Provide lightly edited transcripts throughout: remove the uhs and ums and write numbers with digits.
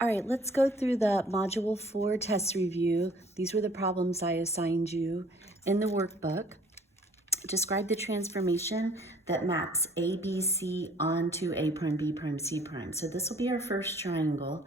All right, let's go through the Module 4 test review. These were the problems I assigned you in the workbook. Describe the transformation that maps ABC onto A prime, B prime, C prime. So this will be our first triangle.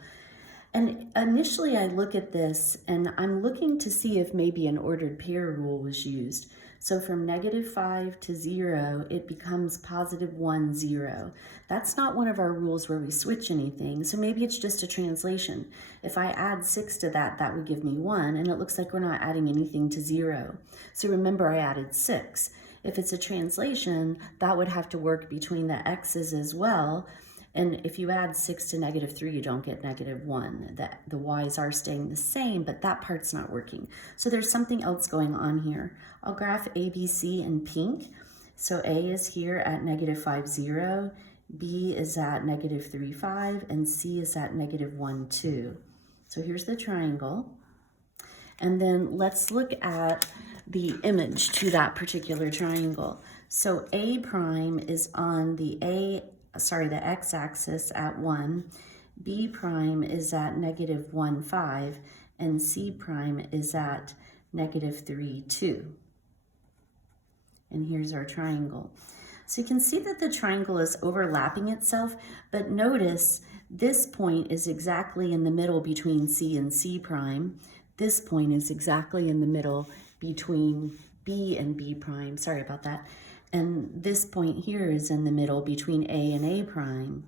And initially I look at this and I'm looking to see if maybe an ordered pair rule was used. So from -5 to 0, it becomes +1, 0. That's not one of our rules where we switch anything, so maybe it's just a translation. If I add 6 to that, that would give me 1, and it looks like we're not adding anything to 0. So remember, I added 6. If it's a translation, that would have to work between the x's as well. And if you add 6 to -3, you don't get -1. The y's are staying the same, but that part's not working. So there's something else going on here. I'll graph ABC in pink. So A is here at -5, 0. B is at -3, 5. And C is at -1, 2. So here's the triangle. And then let's look at the image to that particular triangle. So A prime is on the x-axis at 1, B prime is at -1, 5, and C prime is at -3, 2. And here's our triangle. So you can see that the triangle is overlapping itself, but notice this point is exactly in the middle between C and C prime. This point is exactly in the middle between B and B prime. Sorry about that. And this point here is in the middle between A and A prime.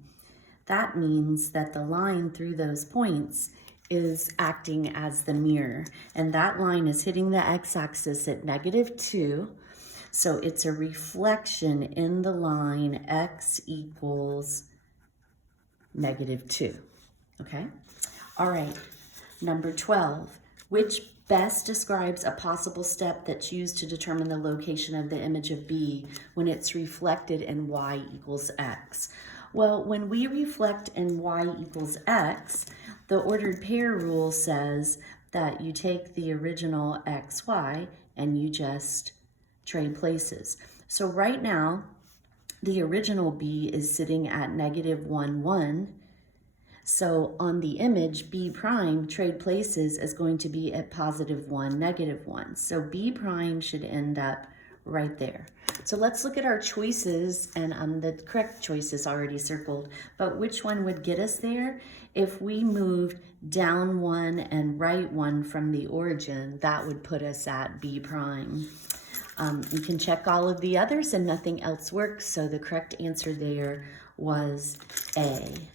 That means that the line through those points is acting as the mirror. And that line is hitting the x-axis at -2. So it's a reflection in the line x equals -2. Okay? All right. Number 12. Which best describes a possible step that's used to determine the location of the image of B when it's reflected in y equals x? Well, when we reflect in y equals x, the ordered pair rule says that you take the original xy and you just trade places. So right now, the original B is sitting at -1, 1. So on the image, B prime, trade places, is going to be at +1, -1. So B prime should end up right there. So let's look at our choices, and the correct choice is already circled, but which one would get us there? If we moved down 1 and right 1 from the origin, that would put us at B prime. You can check all of the others and nothing else works, so the correct answer there was A.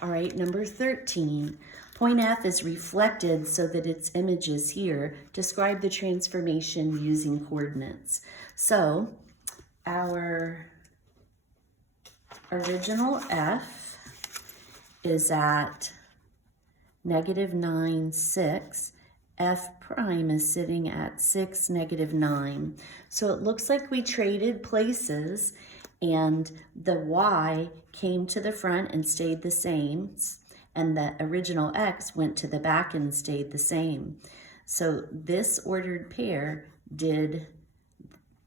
All right, number 13. Point F is reflected so that its image is here. Describe the transformation using coordinates. So our original F is at -9, 6. F prime is sitting at 6, -9. So it looks like we traded places and the y came to the front and stayed the same, and the original x went to the back and stayed the same. So this ordered pair did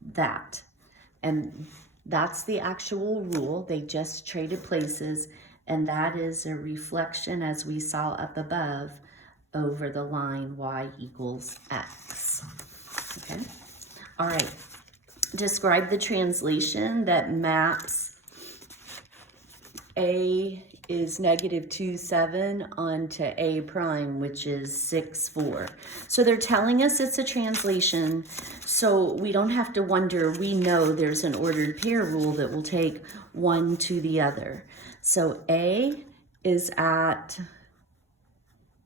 that. And that's the actual rule. They just traded places, and that is a reflection, as we saw up above, over the line y equals x. Okay? All right. Describe the translation that maps A is -2, 7 onto A prime, which is 6, 4. So they're telling us it's a translation, so we don't have to wonder. We know there's an ordered pair rule that will take one to the other. So A is at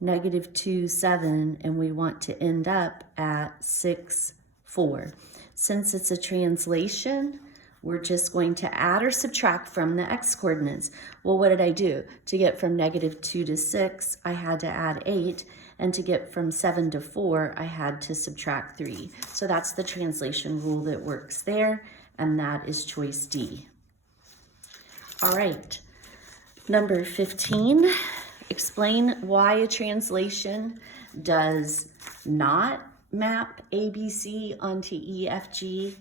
-2, 7, and we want to end up at 6, 4. Since it's a translation, we're just going to add or subtract from the x coordinates. Well, what did I do? To get from -2 to 6, I had to add 8, and to get from 7 to 4, I had to subtract 3. So that's the translation rule that works there, and that is choice D. All right, number 15. Explain why a translation does not map ABC onto EFG.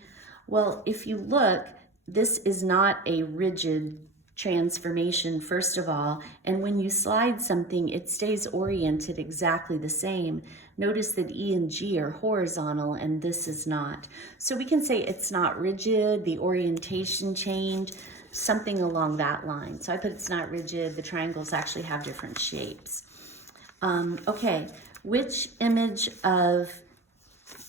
Well, if you look, this is not a rigid transformation, first of all, and when you slide something, it stays oriented exactly the same. Notice that E and G are horizontal and this is not. So we can say it's not rigid, the orientation changed, something along that line. So I put it's not rigid, the triangles actually have different shapes. Okay, which image of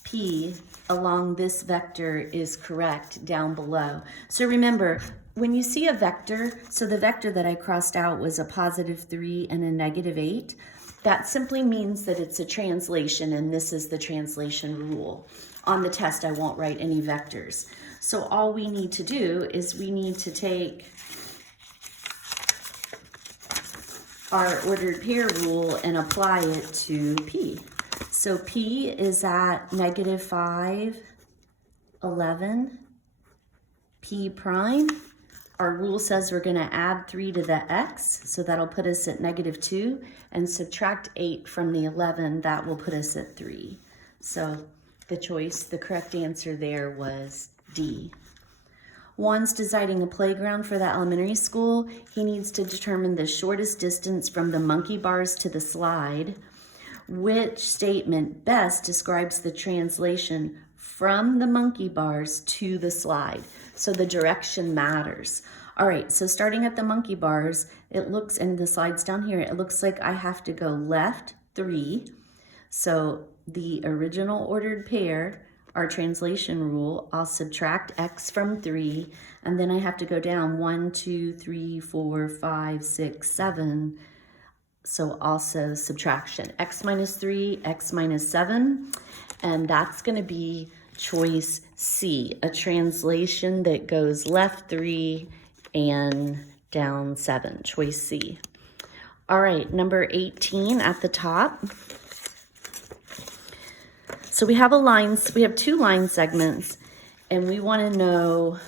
P along this vector is correct down below? So remember, when you see a vector, so the vector that I crossed out was a +3 and a -8, that simply means that it's a translation, and this is the translation rule. On the test, I won't write any vectors. So all we need to do is we need to take our ordered pair rule and apply it to P. So P is at -5, 11, P prime. Our rule says we're gonna add 3 to the X, so that'll put us at -2, and subtract 8 from the 11, that will put us at 3. So the correct answer there was D. Juan's designing a playground for the elementary school. He needs to determine the shortest distance from the monkey bars to the slide. Which statement best describes the translation from the monkey bars to the slide? So the direction matters. All right, so starting at the monkey bars, it looks, and the slides down here, it looks like I have to go left 3. So the original ordered pair, our translation rule, I'll subtract X from 3, and then I have to go down 1, 2, 3, 4, 5, 6, 7. So also subtraction, X minus 3, X minus 7, and that's gonna be choice C, a translation that goes left 3 and down 7, choice C. All right, number 18 at the top. So we have we have 2 line segments, and we wanna know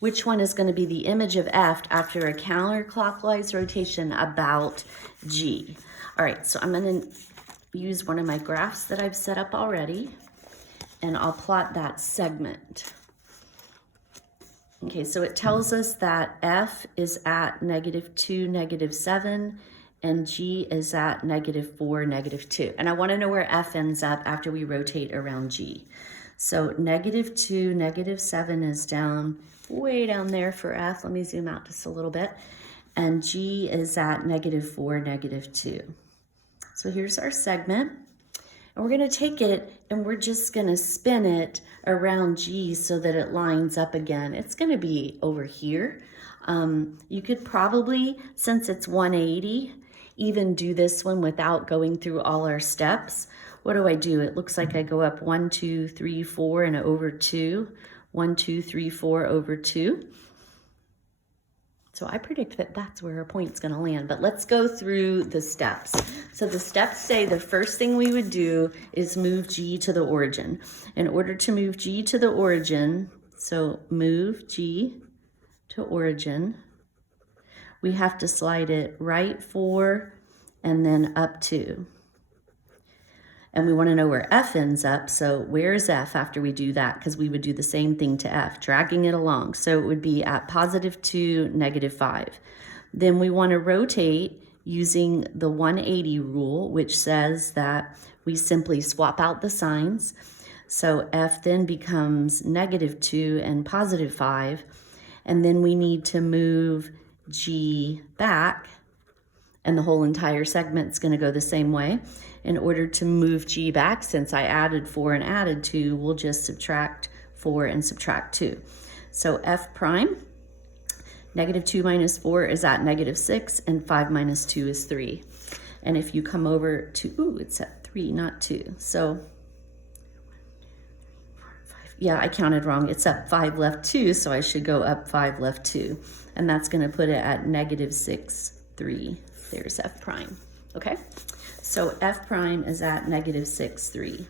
which one is going to be the image of F after a counterclockwise rotation about G. All right, so I'm going to use one of my graphs that I've set up already, and I'll plot that segment. Okay, so it tells us that F is at -2, -7, and G is at -4, -2. And I want to know where F ends up after we rotate around G. So -2, -7 is down, way down there for F. Let me zoom out just a little bit. And G is at -4, -2. So here's our segment. And we're gonna take it and we're just gonna spin it around G so that it lines up again. It's gonna be over here. You could probably, since it's 180, even do this one without going through all our steps. What do? It looks like I go up 1, 2, 3, 4 and over 2. 1, 2, 3, 4 over 2. So I predict that that's where a point's gonna land, but let's go through the steps. So the steps say the first thing we would do is move G to the origin. In order to move G to the origin, so move G to origin, we have to slide it right 4 and then up 2. And we want to know where F ends up. So where's F after we do that? Because we would do the same thing to F, dragging it along. So it would be at +2, -5. Then we want to rotate using the 180 rule, which says that we simply swap out the signs. So F then becomes -2 and +5. And then we need to move G back, and the whole entire segment's going to go the same way. In order to move G back, since I added 4 and added 2, we'll just subtract 4 and subtract 2. So F prime, -2 minus 4 is at -6, and 5 minus 2 is 3. And if you come over to, it's at 3, not 2. So, yeah, I counted wrong. It's up 5 left 2, so I should go up 5 left 2. And that's going to put it at -6, 3. There's F prime, okay? So F prime is at -6, 3.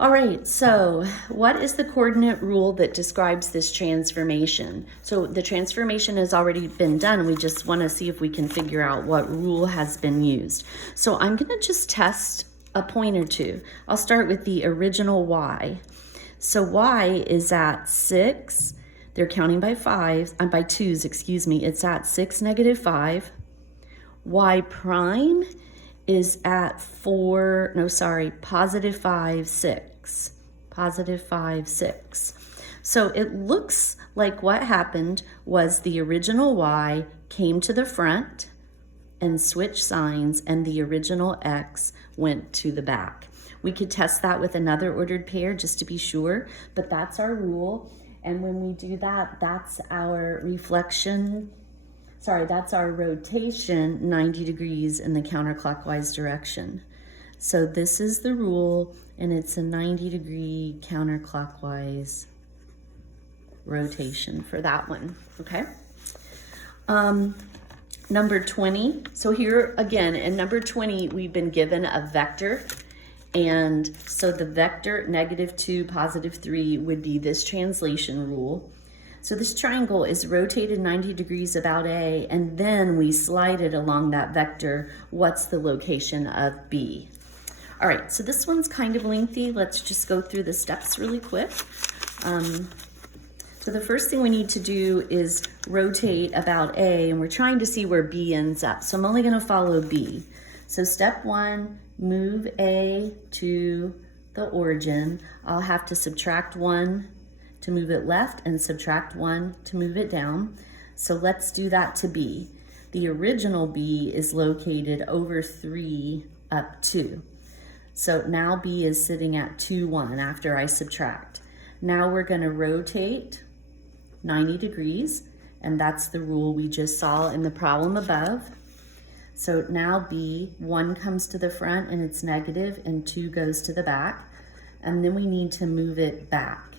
All right, so what is the coordinate rule that describes this transformation? So the transformation has already been done. We just want to see if we can figure out what rule has been used. So I'm going to just test a point or two. I'll start with the original Y. So Y is at 6, They're counting by by twos, excuse me. It's at 6, negative 5. Y prime is at positive 5, 6. Positive 5, 6. So it looks like what happened was the original Y came to the front and switched signs, and the original X went to the back. We could test that with another ordered pair just to be sure, but that's our rule. And when we do that, that's our that's our rotation 90 degrees in the counterclockwise direction. So this is the rule, and it's a 90-degree counterclockwise rotation for that one, okay? Number 20, so here again, in number 20, we've been given a vector, and so the vector -2, +3 would be this translation rule. So this triangle is rotated 90 degrees about A, and then we slide it along that vector. What's the location of B? All right, so this one's kind of lengthy. Let's just go through the steps really quick. So the first thing we need to do is rotate about A, and we're trying to see where B ends up. So I'm only gonna follow B. So step 1, move A to the origin. I'll have to subtract 1 to move it left and subtract 1 to move it down. So let's do that to B. The original B is located over 3 up 2. So now B is sitting at 2, 1 after I subtract. Now we're gonna rotate 90 degrees, and that's the rule we just saw in the problem above. So now B, 1 comes to the front and it's negative, and 2 goes to the back, and then we need to move it back.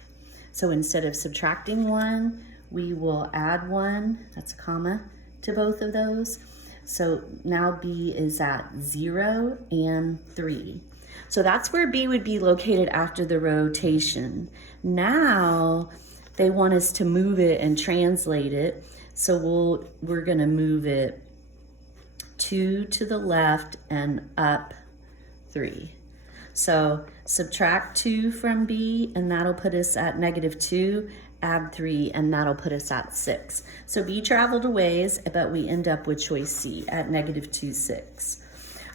So instead of subtracting 1, we will add 1, that's a comma, to both of those. So now B is at 0 and 3. So that's where B would be located after the rotation. Now they want us to move it and translate it. So we're gonna move it 2 to the left and up 3. So subtract 2 from B, and that'll put us at -2, add 3, and that'll put us at 6. So B traveled a ways, but we end up with choice C at -2, 6.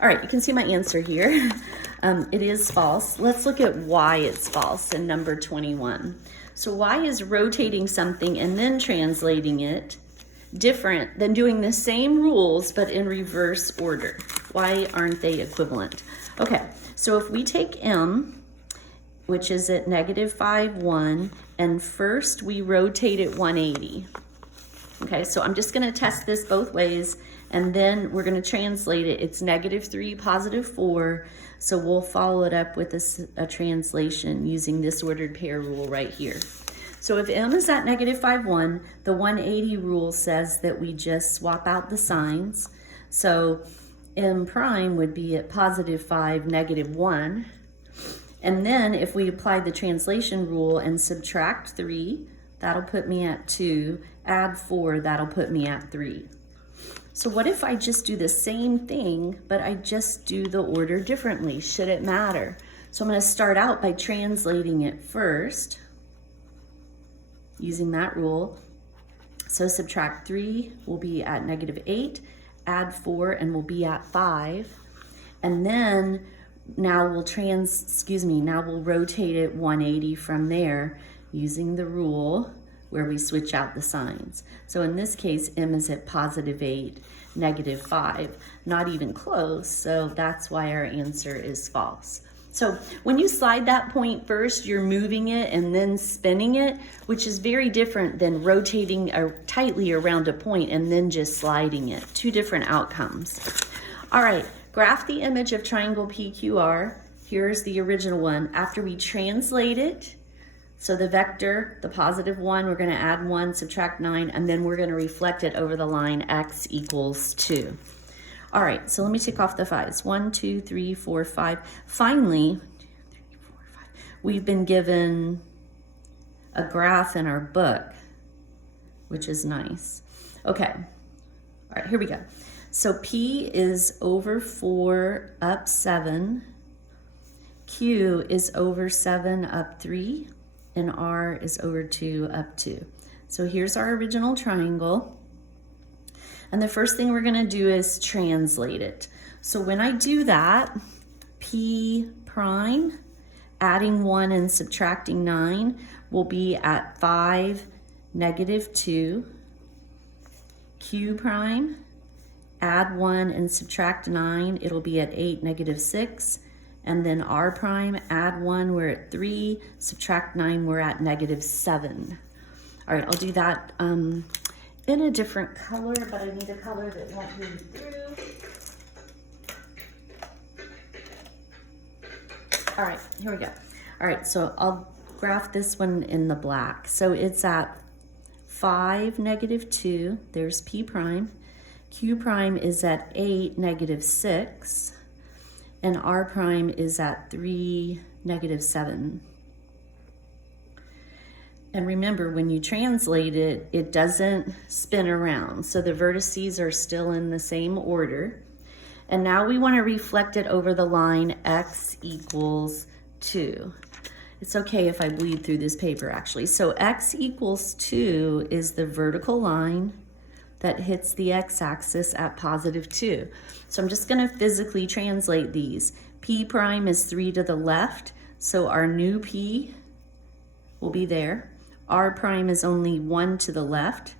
All right, you can see my answer here. It is false. Let's look at why it's false in number 21. So why is rotating something and then translating it different than doing the same rules but in reverse order? Why aren't they equivalent? Okay, so if we take M, which is at -5, 1, and first we rotate it 180. Okay, so I'm just gonna test this both ways, and then we're gonna translate it. It's -3, +4, so we'll follow it up with a translation using this ordered pair rule right here. So if M is at -5, 1, the 180 rule says that we just swap out the signs. So M prime would be at +5, -1. And then if we apply the translation rule and subtract 3, that'll put me at 2, add 4, that'll put me at 3. So what if I just do the same thing, but I just do the order differently? Should it matter? So I'm gonna start out by translating it first, using that rule. So subtract 3 will be at -8, add 4 and we'll be at 5. And then now we'll rotate it 180 from there using the rule where we switch out the signs. So in this case, M is at +8, -5, not even close, so that's why our answer is false. So when you slide that point first, you're moving it and then spinning it, which is very different than rotating tightly around a point and then just sliding it. Two different outcomes. All right, graph the image of triangle PQR. Here's the original one. After we translate it, so the vector, the +1, we're gonna add 1, subtract 9, and then we're gonna reflect it over the line x = 2. All right, so let me take off the 5s. 1, 2, 3, 4, 5. Finally, we've been given a graph in our book, which is nice. Okay, all right, here we go. So P is over 4 up 7. Q is over 7 up 3. And R is over 2 up 2. So here's our original triangle. And the first thing we're gonna do is translate it. So when I do that, P prime, adding 1 and subtracting 9 will be at 5, -2. Q prime, add 1 and subtract 9, it'll be at 8, -6. And then R prime, add 1, we're at 3, subtract 9, we're at -7. All right, I'll do that in a different color, but I need a color that won't read through. All right, here we go. All right, so I'll graph this one in the black. So it's at 5, -2, there's P prime. Q prime is at 8, -6. And R prime is at 3, -7. And remember, when you translate it, it doesn't spin around. So the vertices are still in the same order. And now we want to reflect it over the line x equals 2. It's okay if I bleed through this paper, actually. So x equals 2 is the vertical line that hits the x-axis at +2. So I'm just going to physically translate these. P prime is 3 to the left, so our new P will be there. R prime is only 1 to the left,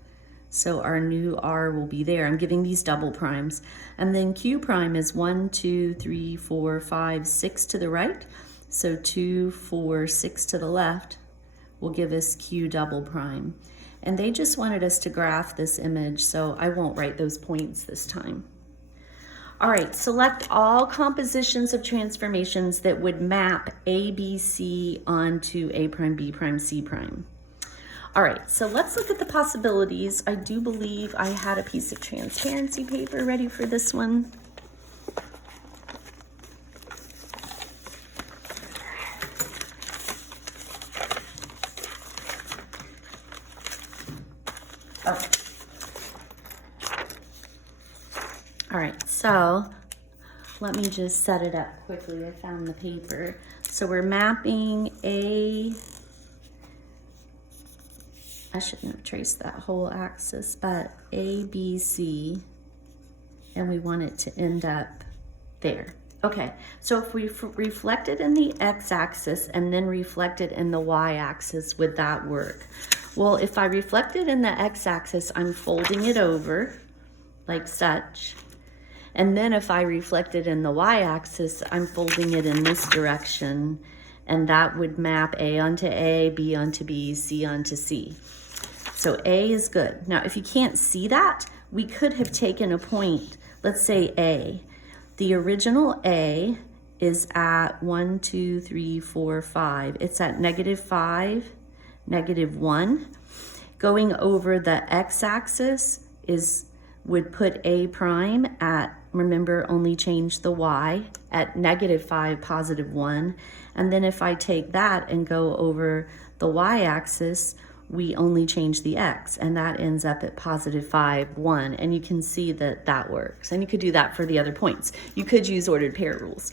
so our new R will be there. I'm giving these double primes. And then Q prime is 1, 2, 3, 4, 5, 6 to the right, so 2, 4, 6 to the left will give us Q double prime. And they just wanted us to graph this image, so I won't write those points this time. All right, select all compositions of transformations that would map A, B, C onto A prime, B prime, C prime. All right, so let's look at the possibilities. I do believe I had a piece of transparency paper ready for this one. Okay. All right, so let me just set it up quickly. I found the paper. So we're mapping I shouldn't have traced that whole axis, but A, B, C, and we want it to end up there. Okay, so if we reflect it in the x-axis and then reflect it in the y-axis, would that work? Well, if I reflect it in the x-axis, I'm folding it over like such. And then if I reflect it in the y-axis, I'm folding it in this direction, and that would map A onto A, B onto B, C onto C. So A is good. Now, if you can't see that, we could have taken a point, let's say A. The original A is at 1, 2, 3, 4, 5. It's at -5, -1. Going over the x-axis would put A prime at, remember, only change the y, at -5, +1. And then if I take that and go over the y-axis, we only change the x, and that ends up at +5, 1. And you can see that that works. And you could do that for the other points. You could use ordered pair rules.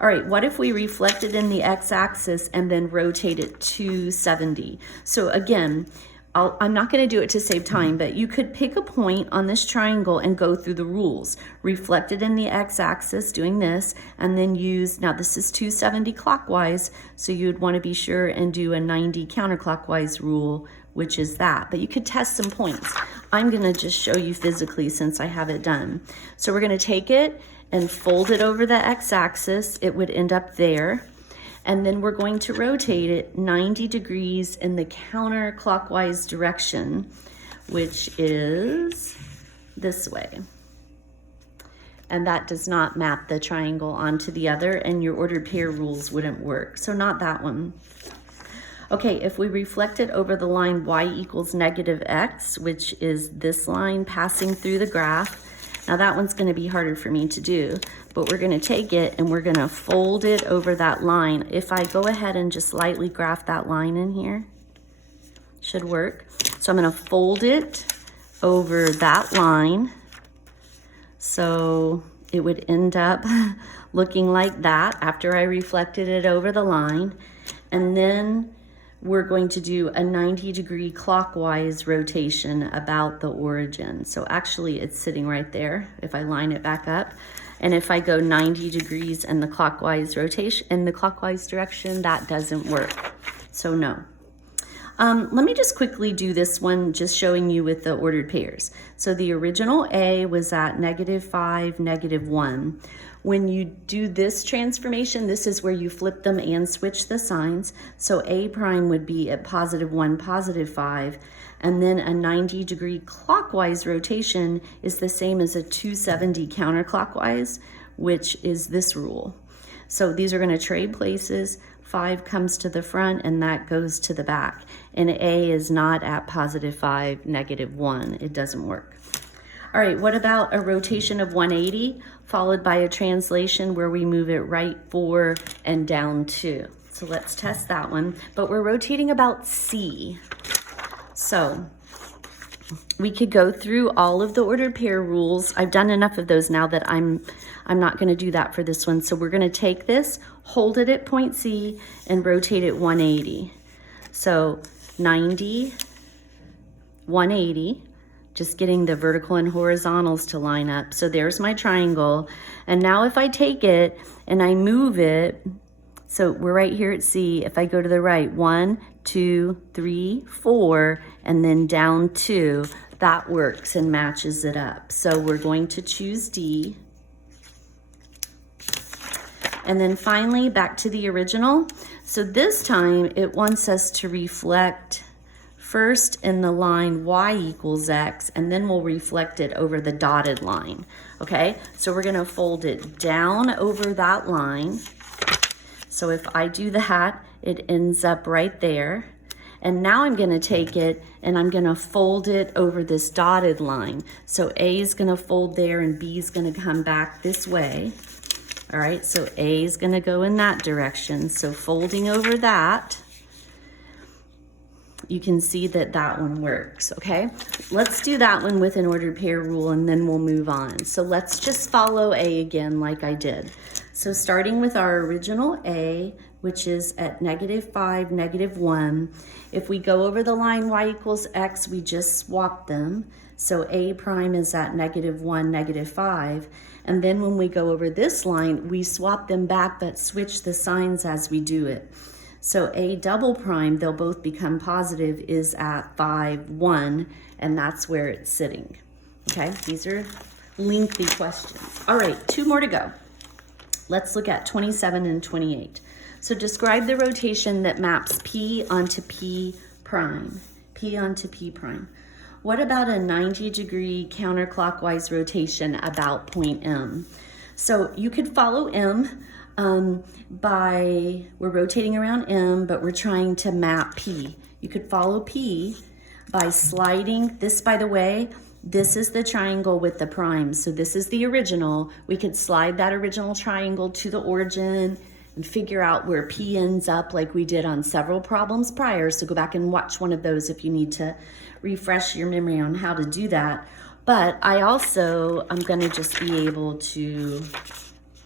All right, what if we reflect it in the x-axis and then rotate it 270? So again, I'm not going to do it to save time, but you could pick a point on this triangle and go through the rules. Reflect it in the x-axis, doing this, and then use, now this is 270 clockwise, so you'd want to be sure and do a 90 counterclockwise rule, which is that. But you could test some points. I'm going to just show you physically since I have it done. So we're going to take it and fold it over the x-axis. It would end up there. And then we're going to rotate it 90 degrees in the counterclockwise direction, which is this way. And that does not map the triangle onto the other, and your ordered pair rules wouldn't work. So not that one. Okay, if we reflect it over the line y equals -x, which is this line passing through the graph, now that one's going to be harder for me to do, but we're going to take it and we're going to fold it over that line. If I go ahead and just lightly graph that line in here, should work. So I'm going to fold it over that line. So it would end up looking like that after I reflected it over the line. And then we're going to do a 90-degree clockwise rotation about the origin. So actually it's sitting right there if I line it back up. And if I go 90 degrees in the clockwise rotation, in the clockwise direction, that doesn't work. So no. Let me just quickly do this one, just showing you with the ordered pairs. So the original A was at -5, -1. When you do this transformation, this is where you flip them and switch the signs. So A prime would be at +1, +5, and then a 90-degree clockwise rotation is the same as a 270 counterclockwise, which is this rule. So these are going to trade places. 5 comes to the front and that goes to the back. And A is not at +5, -1. It doesn't work. All right, what about a rotation of 180 followed by a translation where we move it right 4 and down 2? So let's test that one. But we're rotating about C. So we could go through all of the ordered pair rules. I've done enough of those now that I'm not going to do that for this one. So we're going to take this, hold it at point C, and rotate it 180. So 90, 180, just getting the vertical and horizontals to line up. So there's my triangle. And now if I take it and I move it, so we're right here at C. If I go to the right, 1, 2, 3, 4, and then down 2, that works and matches it up. So we're going to choose D. And then finally, back to the original. So this time it wants us to reflect first in the line y equals x, and then we'll reflect it over the dotted line. Okay, so we're gonna fold it down over that line. So if I do that, it ends up right there. And now I'm gonna take it and I'm gonna fold it over this dotted line. So A is gonna fold there and B is gonna come back this way. All right, so A is gonna go in that direction. So folding over that, you can see that that one works, okay? Let's do that one with an ordered pair rule and then we'll move on. So let's just follow A again like I did. So starting with our original A, which is at -5, -1, if we go over the line y equals x, we just swap them. So A prime is at -1, -5. And then when we go over this line, we swap them back, but switch the signs as we do it. So A double prime, they'll both become positive, is at 5, 1, and that's where it's sitting. Okay, these are lengthy questions. All right, 2 more to go. Let's look at 27 and 28. So describe the rotation that maps P onto P prime. P onto P prime. What about a 90-degree counterclockwise rotation about point M? So you could follow M we're rotating around M, but we're trying to map P. You could follow P by sliding this, by the way, this is the triangle with the primes. So this is the original. We could slide that original triangle to the origin and figure out where P ends up like we did on several problems prior. So go back and watch one of those if you need to refresh your memory on how to do that. But I'm gonna just be able to,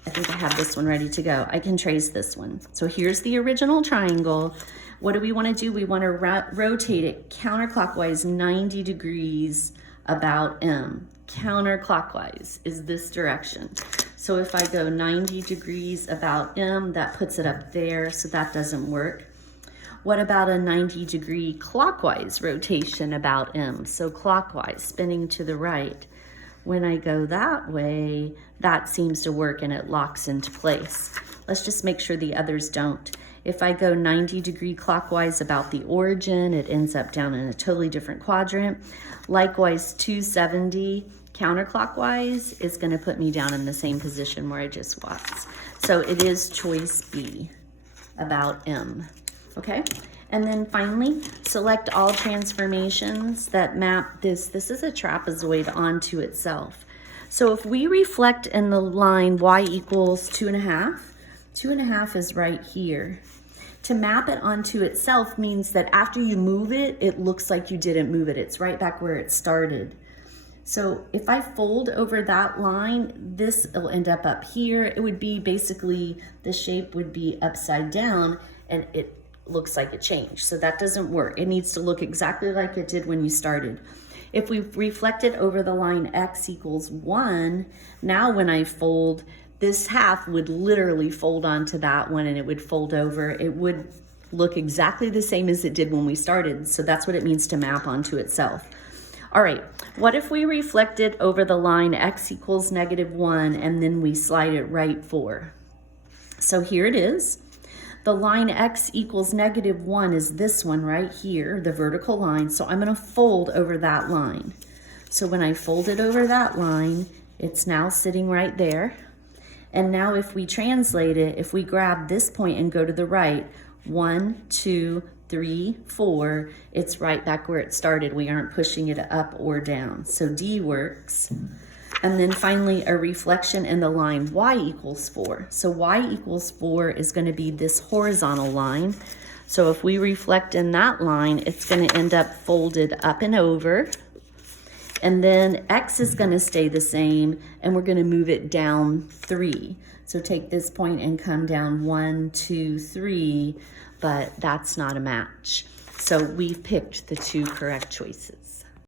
I think I have this one ready to go. I can trace this one. So here's the original triangle. What do we wanna do? We wanna rotate it counterclockwise 90 degrees about M. Counterclockwise is this direction. So if I go 90 degrees about M, that puts it up there, so that doesn't work. What about a 90-degree clockwise rotation about M? So clockwise, spinning to the right. When I go that way, that seems to work and it locks into place. Let's just make sure the others don't. If I go 90-degree clockwise about the origin, it ends up down in a totally different quadrant. Likewise, 270 counterclockwise is gonna put me down in the same position where I just was. So it is choice B, about M, okay? And then finally, select all transformations that map this. This is a trapezoid onto itself. So if we reflect in the line y equals 2.5, 2.5 is right here. To map it onto itself means that after you move it, it looks like you didn't move it. It's right back where it started. So if I fold over that line, this will end up here. It would be basically, the shape would be upside down and it looks like it changed. So that doesn't work. It needs to look exactly like it did when you started. If we reflect it over the line x equals 1, now when I fold, this half would literally fold onto that one and it would fold over. It would look exactly the same as it did when we started. So that's what it means to map onto itself. All right, what if we reflect it over the line x equals -1 and then we slide it right 4? So here it is. The line x equals -1 is this one right here, the vertical line. So I'm going to fold over that line. So when I fold it over that line, it's now sitting right there. And now if we translate it, if we grab this point and go to the right, 1, 2, 3, 4, it's right back where it started. We aren't pushing it up or down. So D works. And then finally, a reflection in the line y equals 4. So y equals 4 is going to be this horizontal line. So if we reflect in that line, it's going to end up folded up and over. And then x is going to stay the same, and we're going to move it down 3. So take this point and come down 1, 2, 3, but that's not a match. So we've picked the 2 correct choices.